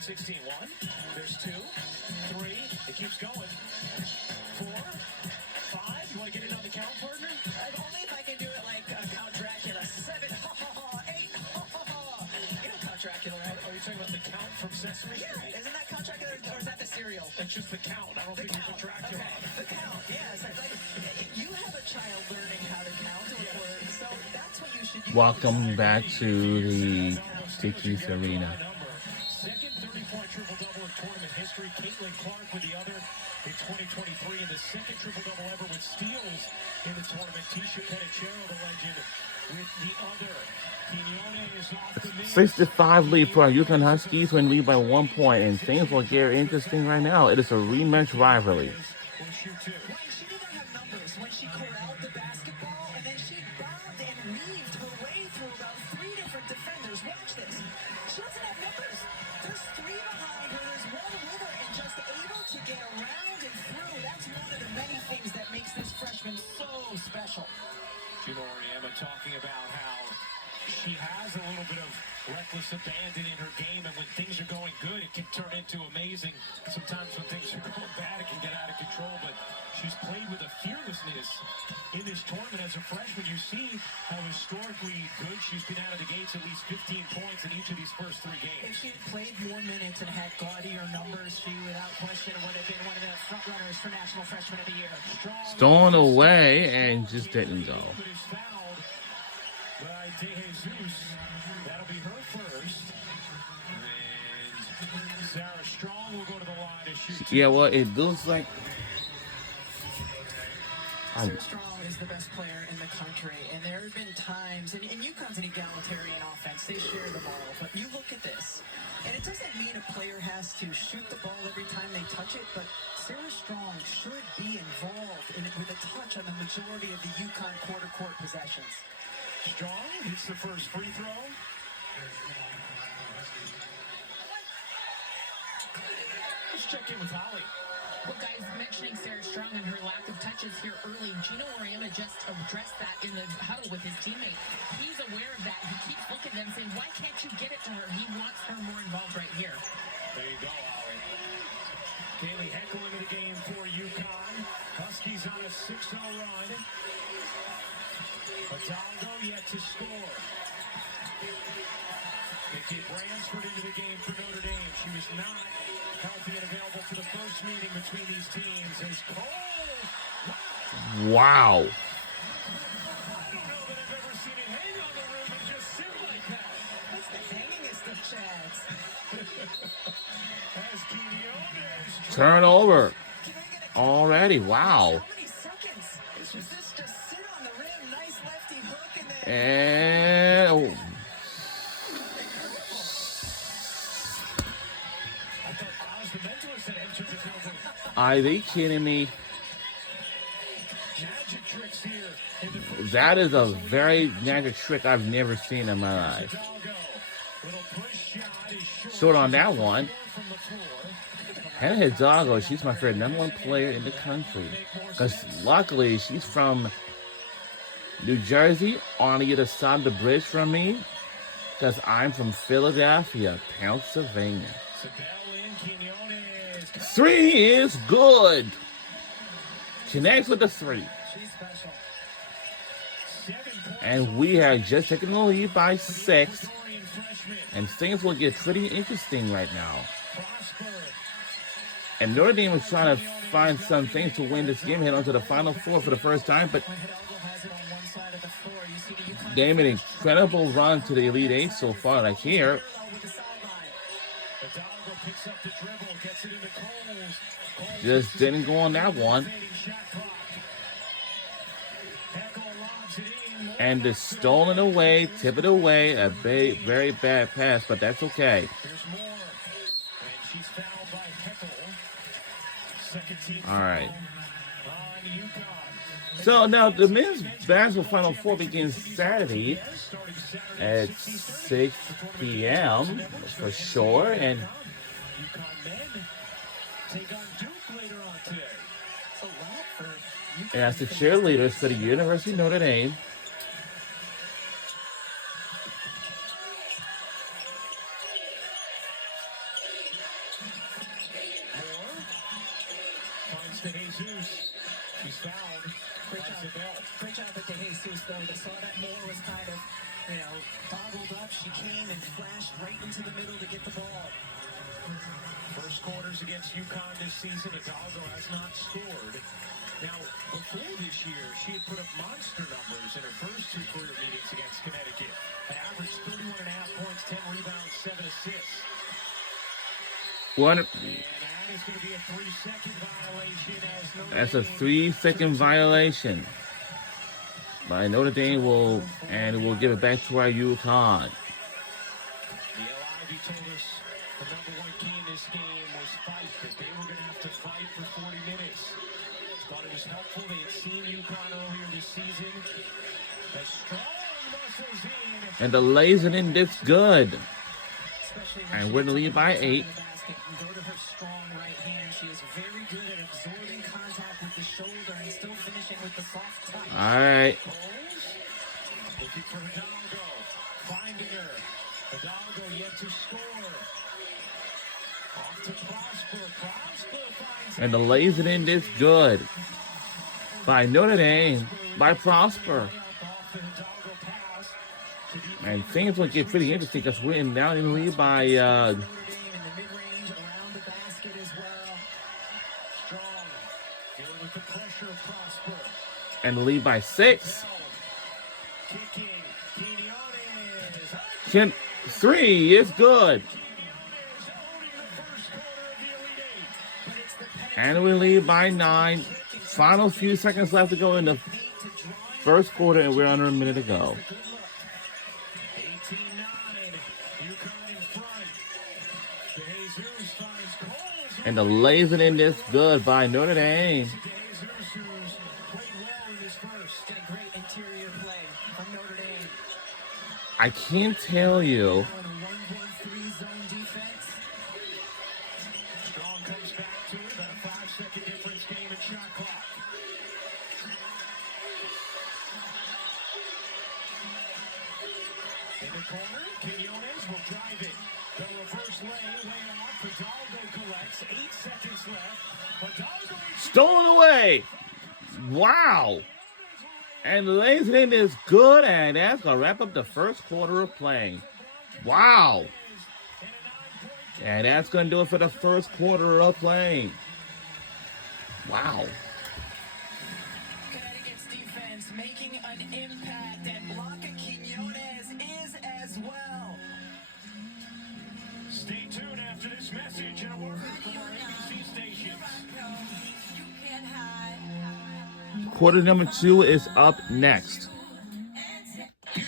Sweet 16. 1, there's 2, 3, it keeps going. 4, 5, you want to get in on the count, partner? Only if I can do it like Count Dracula. 7, 8, you know Count Dracula, right? Are you talking about the count from Sesame Street? Yeah, isn't that Count Dracula or is that the cereal? It's just the count. I don't think you can Dracula. Okay, the count, yes. You have a child learning how to count, so that's what you should do. Welcome back to the Dickies Arena. Second 30-point triple-double in tournament history. Caitlin Clark with the other in 2023, and the second triple-double ever with steals in the tournament. Tisha Pettichero, the legend, with the other. Quiñones off the miss. 65 lead for our Yukon Huskies when lead by 1 point, and things will get interesting right now. It is a rematch rivalry. Will shoot 2. She didn't have numbers when she corralled the basketball, and then she bombed and weaved her way through about 3 different defenders. Watch this. She doesn't have numbers. There's 3 behind her. There's 1 with her, and just able to get around and through. That's one of the many things that makes this freshman so special. Gino Auriemma talking about how she has a little bit of reckless abandon in her game, and when things are going good, it can turn into amazing. Sometimes when things are going bad, it can get out of control, but she's played with a fearlessness in this tournament as a freshman. You see how historically good she's been out of the gates, at least 15 points in each of these first 3 games. If she had played more minutes and had gaudier numbers, she without question would have been one of the front runners for National Freshman of the Year. Stolen away and just didn't go. By DeJesus. That'll be her first. And Sarah Strong will go to the line to shoot. Yeah, well, it looks like... Sarah Strong is the best player in the country, and there have been times, and UConn's an egalitarian offense, they share the ball, but you look at this, and it doesn't mean a player has to shoot the ball every time they touch it, but Sarah Strong should be involved in it with a touch on the majority of the UConn quarter-court possessions. Strong hits the first free throw. Let's check in with Holly. Well, guys, mentioning Sarah Strong and her lack of touches here early, Gino Auriemma just addressed that in the huddle with his teammate. He's aware of that. He keeps looking at them saying, why can't you get it to her? He wants her more involved right here. There you go, Holly. Kaylee Henkel into the game for UConn. Huskies on a 6-0 run. Hidalgo yet to score. Nikki Bransford into the game for Notre Dame. She was not healthy and available for the first meeting between these teams. As Cole. Wow. I don't know that I've ever seen it hang on the rim and just sit like that. That's the hangingest of chads. As Quiñones. Turnover. Already. Wow. How many seconds? Is this just sit on the rim, nice lefty hook, and then... And... oh. I thought Oz the mentalist had entered the building. Are they kidding me? Magic tricks here in the first. That is a very magic trick I've never seen in my life. Hidalgo. Little push shot is short. Short on that one. From the floor. Hannah Hidalgo, she's my favorite #1 player in the country. Because luckily, she's from New Jersey, on the other side of the bridge from me. Because I'm from Philadelphia, Pennsylvania. Sabell in, Quiñones. 3 is good. Connects with the 3. She's special. 7 points. And we have just taken the lead by 6. Victorian freshman. And things will get pretty interesting right now. Prosper. And Notre Dame is trying to find some things to win this game, head on to the Final Four for the first time, but Hidalgo has it on one side of the floor. You see the UConn they made an incredible run to the Elite Eight so far, like here. with the sideline. Hidalgo picks up the dribble, gets it into Coles. Coles Just didn't go on that one. fading shot clock. Henkel lobs it in. And the stolen away, tip it away, a very bad pass, but that's okay. There's more. And she's fouled by Henkel. Second team All right. foul on UConn. So now the men's basketball Final Four begins Saturday Starting Saturday at 6 p.m. for sure. And UConn men take on Duke later on today. So what for UConn? as the cheerleaders for the University of Notre Dame, Great job at De Jesus, though. They saw that Moore was kind of, boggled up. She came and flashed right into the middle to get the ball. First quarters against UConn this season, Hidalgo has not scored. Now, before this year, she had put up monster numbers in her first 2 career meetings against Connecticut. An average 31.5 points, 10 rebounds, 7 assists. One. And that is going to be a 3-second violation as Notre That's a Dame 3-second violation. But Notre Dame will give it back to our UConn. The LIV told us the #1 key in this game was fight, that they were going to have to fight for 40 minutes. Thought it was helpful. They had seen UConn earlier this season. As strong muscles in. And the lays it in this good. Especially when And she we're to gets lead by on the 8. basket and go to her strong right hand. She is very good at absorbing contact with the shoulder and still finishing with the soft touch. All right. Coles looking for Hidalgo. Finding her. Hidalgo yet to score. Off to Prosper. Prosper finds And the lays it in this good. By Notre Dame. By Prosper. off the Hidalgo pass. And things will get pretty interesting because we're down in the lead by Notre Dame in the mid-range around the basket as well. Strong. Dealing with the pressure of Prosper. and the lead by 6. Kicking. Quinones. Can 3 is good. And we lead by 9. Final few seconds left to go in the first quarter, and we're under a minute to go. 18-9. UConn in front. DeJesus finds Coles. And the lays it in this good by Notre Dame. DeJesus, who's played well in his first. Get a great interior play from Notre Dame. I can't tell you. On a 1-1-3 zone defense. Strong comes back to it. About a 5-second difference game in shot clock. In the corner, Quinones will drive it. The reverse way off. Hidalgo collects. 8 seconds left. Hidalgo Stolen away. Wow. And lays it in is good, and that's going to wrap up the first quarter of playing. Wow. And that's going to do it for the first quarter of playing. Wow. Connecticut's defense making an impact, and Blanca Quinones is as well. Stay tuned after this message and a word from our ABC stations. Quarter number 2 is up next.